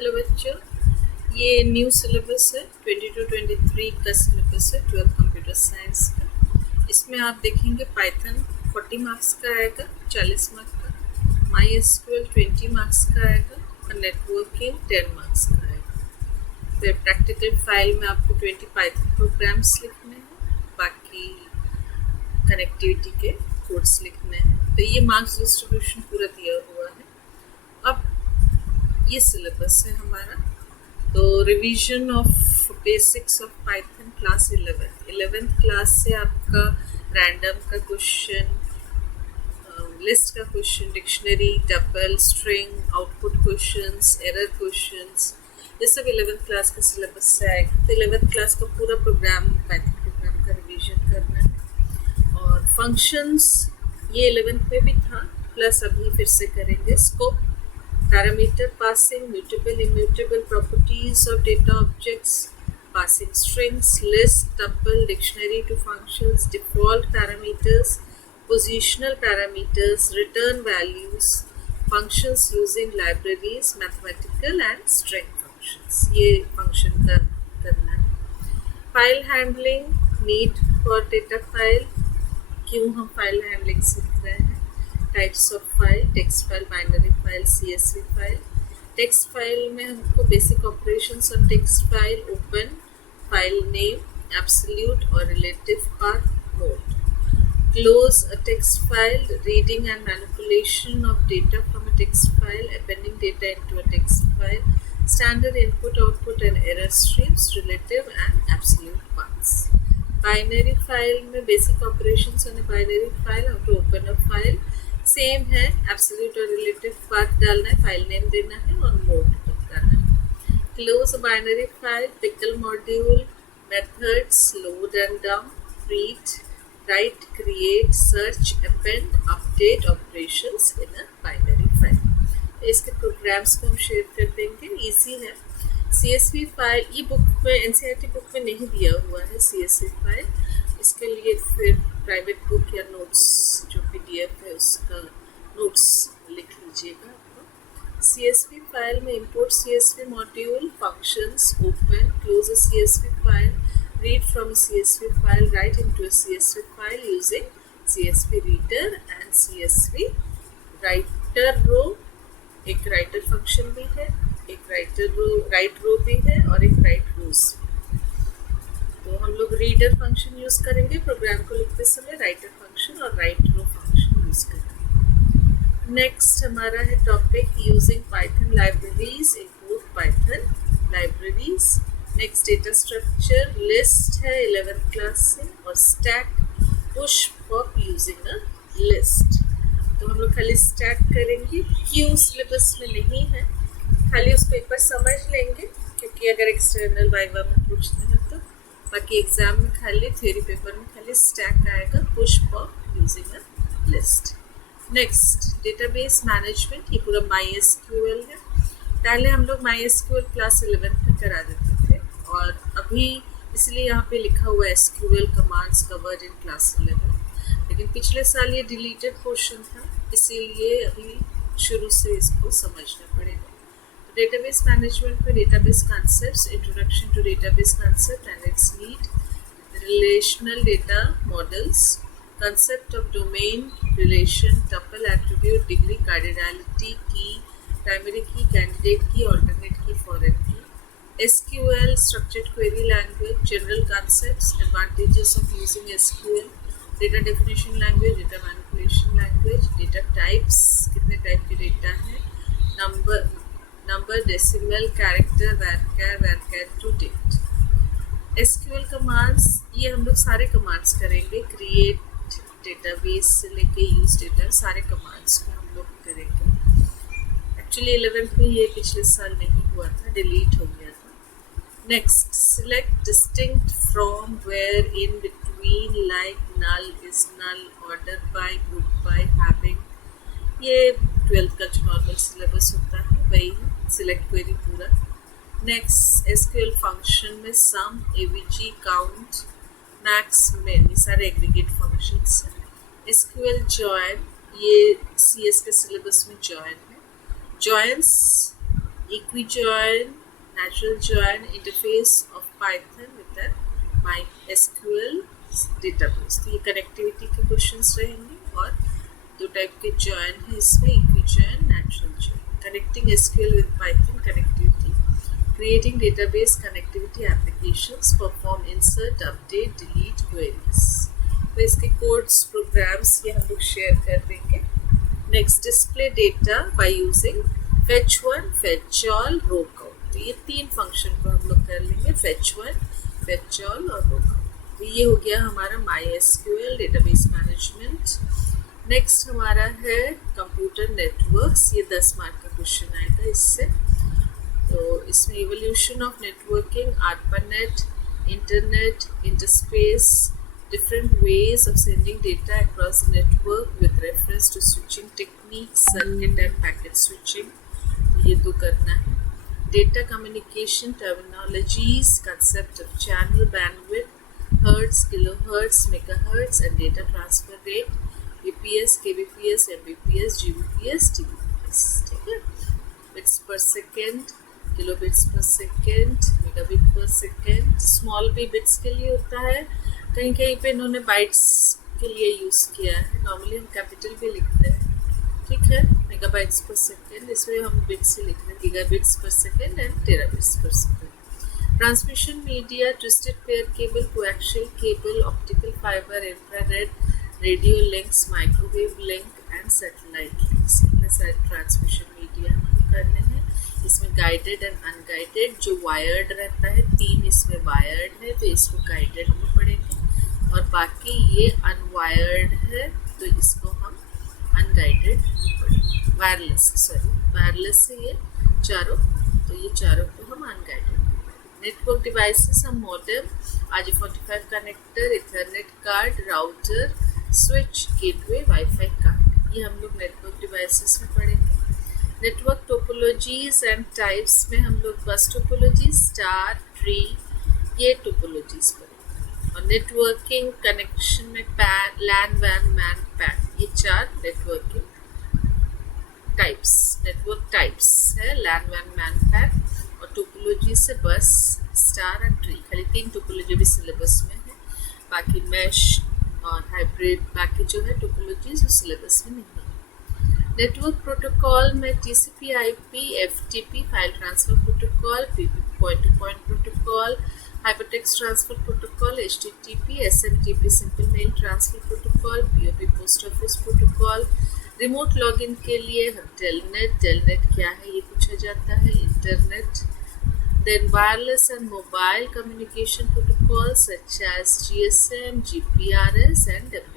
Hello बच्चों, ये new syllabus है 22-23 का सिलेबस है 12th कंप्यूटर साइंस का। इसमें आप देखेंगे पाइथन 40 मार्क्स का आएगा, 40 मार्क्स का, माई एसक्यूएल 20 मार्क्स का आएगा और नेटवर्किंग 10 मार्क्स का आएगा। फिर प्रैक्टिकल फाइल में आपको 20 पाइथन प्रोग्राम्स लिखने हैं, बाकी कनेक्टिविटी के कोड्स लिखने हैं। तो ये मार्क्स डिस्ट्रीब्यूशन पूरा दिया हुआ है। अब ये सिलेबस है हमारा। तो revision of basics of Python class 11th class से आपका रैंडम का क्वेश्चन, लिस्ट का question, dictionary, tuple, string, output questions, error questions, ये सब 11th क्लास के सिलेबस से आएगा। तो 11th क्लास का पूरा प्रोग्राम, पाइथन प्रोग्राम का रिवीजन करना है। और फंक्शंस ये 11th में भी था, प्लस अभी फिर से करेंगे। Scope, parameter passing, mutable, immutable properties of data objects, passing strings, list, tuple, dictionary to functions, default parameters, positional parameters, return values, functions using libraries, mathematical and string functions. ये function का करना है। File handling, need for data file, क्यों हम file handling सीख रहे हैं। Types of file, text file, binary file, CSV file. Text file में हमको basic operations of text file, open, file name, absolute और relative path, mode. Close a text file, reading and manipulation of data from a text file, appending data into a text file, standard input output and error streams, relative and absolute paths. Binary file में basic operations on a binary file, how to open a file, same है, absolute और relative path डालना है, file name देना है और mode बताना है। Close binary file, pickle module, methods, load and dump, read, right, create, search, append, update operations in a binary file. इसके प्रोग्राम्स को हम शेयर कर देंगे, इजी है। CSV फाइल ये बुक में, NCERT बुक में नहीं दिया हुआ है CSV फाइल, इसके लिए फिर प्राइवेट बुक या नोट्स जो PDF है उसका नोट्स लिख लीजिएगा आपको। CSV फाइल में import CSV module, functions, open, close a CSV file, read from CSV file, write into a CSV file using CSV reader and CSV writer row. एक writer function भी है, एक राइटर रो, right रो भी है और एक right रोज। तो हम लोग रीडर फंक्शन यूज करेंगे प्रोग्राम को लिखते समय, राइटर फंक्शन और राइट रो फंक्शन यूज करेंगे। नेक्स्ट हमारा है topic using Python libraries, import Python libraries. Next data structure, list है 11th क्लास से, और stack, push, pop using a list. तो हम लोग खाली स्टैक करेंगे, क्यों सिलेबस में नहीं है, खाली उसको एक बार समझ लेंगे क्योंकि अगर एक्सटर्नल वाइवा में पूछते हैं तो। बाकी एग्जाम में खाली, थ्योरी पेपर में खाली स्टैक आएगा, push pop using a list. Next database management, ये पूरा MySQL है। पहले हम लोग MySQL क्लास 11th में करा देते थे और अभी इसलिए यहाँ पे लिखा हुआ है SQL commands covered in class 11, लेकिन पिछले साल ये डिलीटेड पोर्शन था, इसीलिए अभी शुरू से इसको समझना पड़ेगा। डेटाबेस मैनेजमेंट में database concepts, introduction to database concept and its need, relational data models, concept of domain, relation, tuple, attribute, degree, cardinality, key, primary key, candidate key, alternate key, foreign key, SQL, structured query language, general concepts, advantages of using SQL, data definition language, data manipulation language, data types, कितने type के data हैं, number, decimal, character, varchar to date। SQL commands, ये हम लोग सारे commands करेंगे, create database से लेके यूज डेटा, सारे कमांड्स को हम लोग करेंगे। एक्चुअली 11th में ये पिछले साल नहीं हुआ था, डिलीट हो गया था। Next, select distinct from, where, in, between, like, null, is null, order by, group by, having, ये 12th का जो नॉर्मल सिलेबस होता है वही है, सिलेक्ट क्वेरी पूरा। नेक्स्ट SQL फंक्शन में सम, AVG, काउंट, मैक्स, मिन, ये सारे एग्रीगेट फंक्शंस हैं। SQL जॉइन, ये CS के सिलेबस में जॉइन है। Joins equijoin, natural join interface of Python with the MySQL database। तो ये कनेक्टिविटी के क्वेश्चंस रहेंगे और दो टाइप के जॉइन है इसमें, equijoin, natural join. Connecting SQL with Python connectivity, creating database connectivity applications, perform insert, update, delete queries। तो इसके कोड्स प्रोग्राम्स ये हम लोग शेयर कर देंगे। Next, display data by using fetch one, fetch all, row count। तो ये तीन फंक्शन को हम लोग कर लेंगे, fetch one, fetch all और row count। तो ये हो गया हमारा MySQL डेटाबेस मैनेजमेंट। नेक्स्ट हमारा है कंप्यूटर नेटवर्क्स, ये 10 मार्क का क्वेश्चन आएगा इससे। तो इसमें evolution of networking, ARPANET, internet, interspace, different ways of sending data across the network with reference to switching techniques, circuit and packet switching। ये तो करना है। Data communication terminologies, concept of channel bandwidth, hertz, kilohertz, megahertz and data transfer rate, BPS, kbps, mbps, gbps, tbps। ठीक है, bits per second, kilobits per second, megabit per second। Small भी bits के लिए होता है, कहीं कहीं पे इन्होंने बाइट्स के लिए यूज़ किया है, नॉर्मली हम कैपिटल भी लिखते हैं। ठीक है, मेगाबाइट्स पर सेकेंड, इसमें हम बिट्स से लिख रहे हैं, gigabits per second and terabits पर second. Transmission media, twisted pair cable, coaxial cable, optical fibre, infrared, radio links, microwave link and satellite links. इतने सारे ट्रांसमिशन मीडिया हमको करने हैं। इसमें गाइडेड एंड अनगाइडेड, जो वायर्ड रहता है, 3 इसमें वायर्ड है तो इसको गाइडेड में पढ़ेंगे, और बाकी ये अनवायर्ड है तो इसको हम अनगाइडेड पढ़ेंगे। वायरलेस से ये चारों, तो ये चारों को हम अनगाइडेड पढ़ेंगे। नेटवर्क डिवाइसेस हम modem, RJ45 connector, Ethernet card, router, switch, gateway, wifi card, ये हम लोग नेटवर्क डिवाइसेस में पढ़ेंगे। नेटवर्क टोपोलॉजीज एंड टाइप्स में हम लोग बस टोपोलॉजी, स्टार, ट्री, ये टोपोलॉजीज पढ़ेंगे। और नेटवर्किंग कनेक्शन में लैन, वैन, मैन, पैन, ये 4 नेटवर्किंग टाइप्स, नेटवर्क टाइप्स है, लैन, वैन, मैन, पैन। और टोपोलॉजी से बस, स्टार और ट्री, खाली 3 टोपोलॉजी भी सिलेबस में है, बाकी मैश और हाइब्रिड, बाकी जो है टोपोलॉजीज वो सिलेबस में नहीं है। नेटवर्क प्रोटोकॉल में TCP, IP, FTP, file transfer protocol, PP, point to point protocol, hypertext transfer protocol, HTTP, SMTP, simple mail transfer protocol, POP, post office protocol. Remote login के लिए हम टेलनेट क्या है ये पूछा जाता है, internet. Then wireless and mobile communication protocol such as GSM, GPRS and WLAN।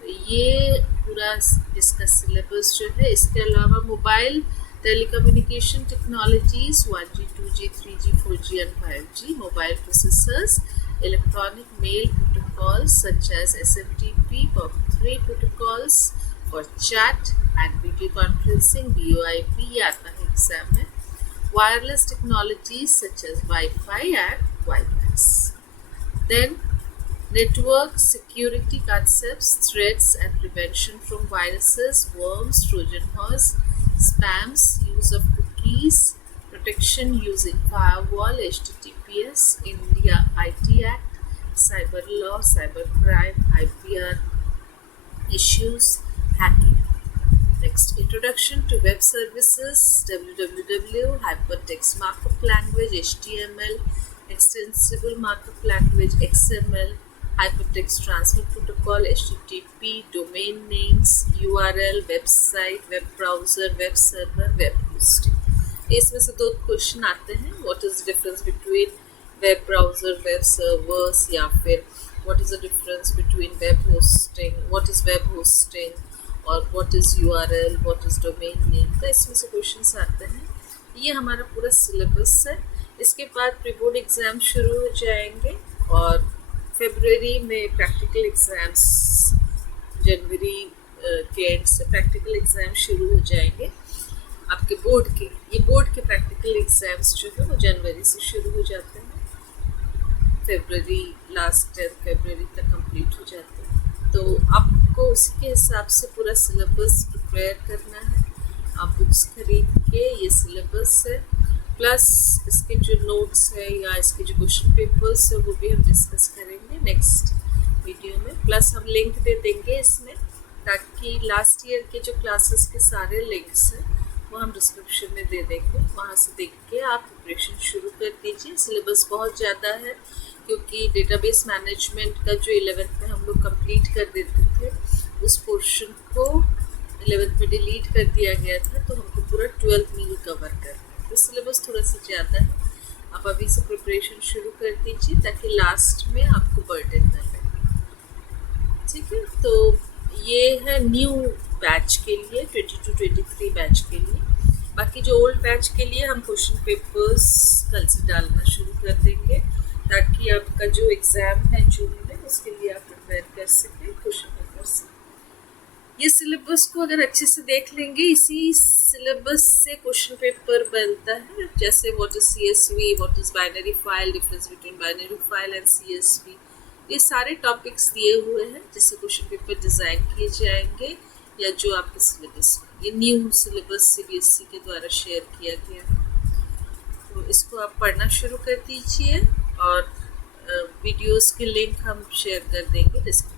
तो ये पूरा इसका सिलेबस जो है। इसके अलावा mobile telecommunication technologies 1G, 2G, 3G, 4G and 5G, mobile processors, electronic mail protocols such as SMTP, POP3 protocols for chat and video conferencing, VoIP, ये आता है एग्जाम में। Wireless technologies such as wifi and wifi. Then network security concepts, threats and prevention from viruses, worms, Trojan horse, spams, use of cookies, protection using firewall, HTTPS, India IT Act, cyber law, cyber crime, IPR issues, hacking. Next, introduction to web services, www, hypertext markup language, HTML, extensible markup language, XML, hypertext transfer protocol, HTTP, domain names, URL, website, web browser, web server, web hosting। इसमें से 2 question आते हैं, what is the difference between web browser, web servers, या फिर what is the difference between web hosting, what is web hosting, और what is URL, what is domain name। तो इसमें से क्वेश्चन आते हैं। ये हमारा पूरा सिलेबस है। इसके बाद प्री बोर्ड एग्ज़ाम शुरू हो जाएंगे और फरवरी में प्रैक्टिकल एग्ज़ाम्स, जनवरी के एंड से प्रैक्टिकल एग्ज़ाम शुरू हो जाएंगे आपके बोर्ड के। ये बोर्ड के प्रैक्टिकल एग्ज़ाम्स जो है वो जनवरी से शुरू हो जाते हैं, फरवरी लास्ट 10 फरवरी तक कंप्लीट हो जाते हैं। तो आपको उसके हिसाब से पूरा सिलेबस प्रिपेयर करना है। आप बुक्स खरीद के ये सिलेबस है प्लस इसके जो नोट्स है या इसके जो क्वेश्चन पेपर्स है वो भी हम डिस्कस करेंगे नेक्स्ट वीडियो में। प्लस हम लिंक दे देंगे इसमें, ताकि लास्ट ईयर के जो क्लासेस के सारे लिंक्स हैं वो हम डिस्क्रिप्शन में दे देंगे, वहाँ से देख के आप प्रिपरेशन शुरू कर दीजिए। सिलेबस बहुत ज़्यादा है क्योंकि डेटाबेस मैनेजमेंट का जो 11th में हम लोग कंप्लीट कर देते थे उस पोर्शन को 11th में डिलीट कर दिया गया था, तो हमको पूरा 12th में ही कवर करना है, तो सिलेबस थोड़ा सा ज़्यादा है। आप अभी से प्रिपरेशन शुरू कर दीजिए ताकि लास्ट में आपको बर्डन ना लगे, ठीक है। तो ये है न्यू बैच के लिए, 22-23 बैच के लिए। बाकी जो ओल्ड बैच के लिए हम क्वेश्चन पेपर्स कल से डालना शुरू कर देंगे, ताकि आपका जो एग्ज़ाम है जून में उसके लिए आप प्रिपेयर कर सकें क्वेश्चन पेपर से। ये सिलेबस को अगर अच्छे से देख लेंगे, इसी सिलेबस से क्वेश्चन पेपर बनता है, जैसे what is CSV, what is binary file, difference between binary file and CSV, ये सारे टॉपिक्स दिए हुए हैं जिससे क्वेश्चन पेपर डिज़ाइन किए जाएंगे, या जो आपके सिलेबस में, ये न्यू सिलेबस CBSE के द्वारा शेयर किया गया है। तो इसको आप पढ़ना शुरू कर दीजिए और वीडियोस के लिंक हम शेयर कर देंगे डिस्क्रिप्शन